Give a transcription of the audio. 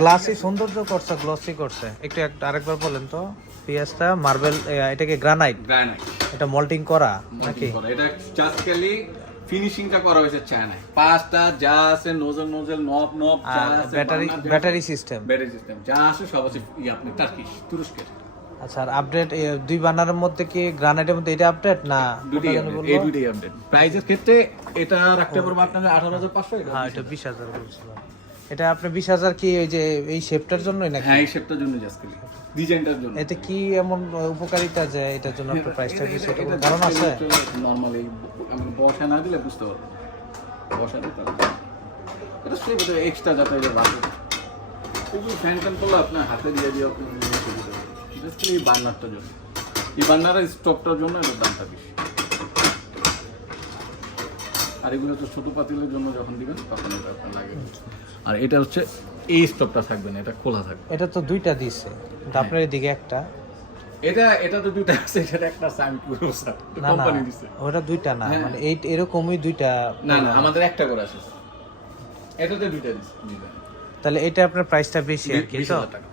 Glassy সৌন্দর্য করছে, glossy করছে। একটু আরেকবার বলেন তো। পিয়াজটা মার্বেল, এটাকে গ্রানাইট, এটা মল্টিং করা নাকি? এটা জাস্ট খালি ফিনিশিংটা করা হয়েছে চায়নায়। পাঁচটা যা আছে নোজেল নব যা আছে, ব্যাটারি সিস্টেম যা আছে সব আছে আপনি টার্কিশ, তুরস্কের। আচ্ছা, আর আপডেট দুই বানারের মধ্যে কি গ্রানাইটের মধ্যে এটা আপডেট না? দুটোই আপডেট। প্রাইসের ক্ষেত্রে এটা রাখতে পারবো আপনাদের 18,500। হ্যাঁ, এটা 20,000 বলছিলাম। এটা আপনি 20,000 কি ওই যে এই শেপটার জন্যই নাকি? হ্যাঁ, এই শেপটার জন্য জাস্ট খালি ডিজাইনটার জন্য। এতে কি এমন উপকারিতা যে এটার জন্য আপনার প্রাইসটা বেশি? এটা কোনো কারণ আছে? নরমালি আমরা বসা না দিলে বুঝতে পারবো, বসা দিতে হবে এটা সেভ এটা এক্সট্রা যাতে এটা রাখে। এগুলো ফ্যান করলে আপনার হাতে দিয়ে আপনি জাস্ট এই বার্নারটার জন্য, এই বার্নারের স্টপটার জন্য এটার দামটা বেশি। আর এগুলো তো ছোট পাতিলের জন্য যখন দিবেন তখন এটা আপনার লাগে। আর এটা হচ্ছে এই স্টপটা থাকবে না, এটা খোলা থাকবে। এটা তো দুইটা দিছে, কিন্তু আপনার এদিকে একটা। এটা তো দুইটা আছে, এটা একটা আমি পুরো স্যার কোম্পানি দিছে। ওটা দুইটা না, মানে এই এরকমই দুইটা। না আমাদের একটা করে আছে স্যার, এটাতে দুইটা দিছে। তাহলে এটা আপনার প্রাইসটা বেশি আর কি, তো 20,000 টাকা।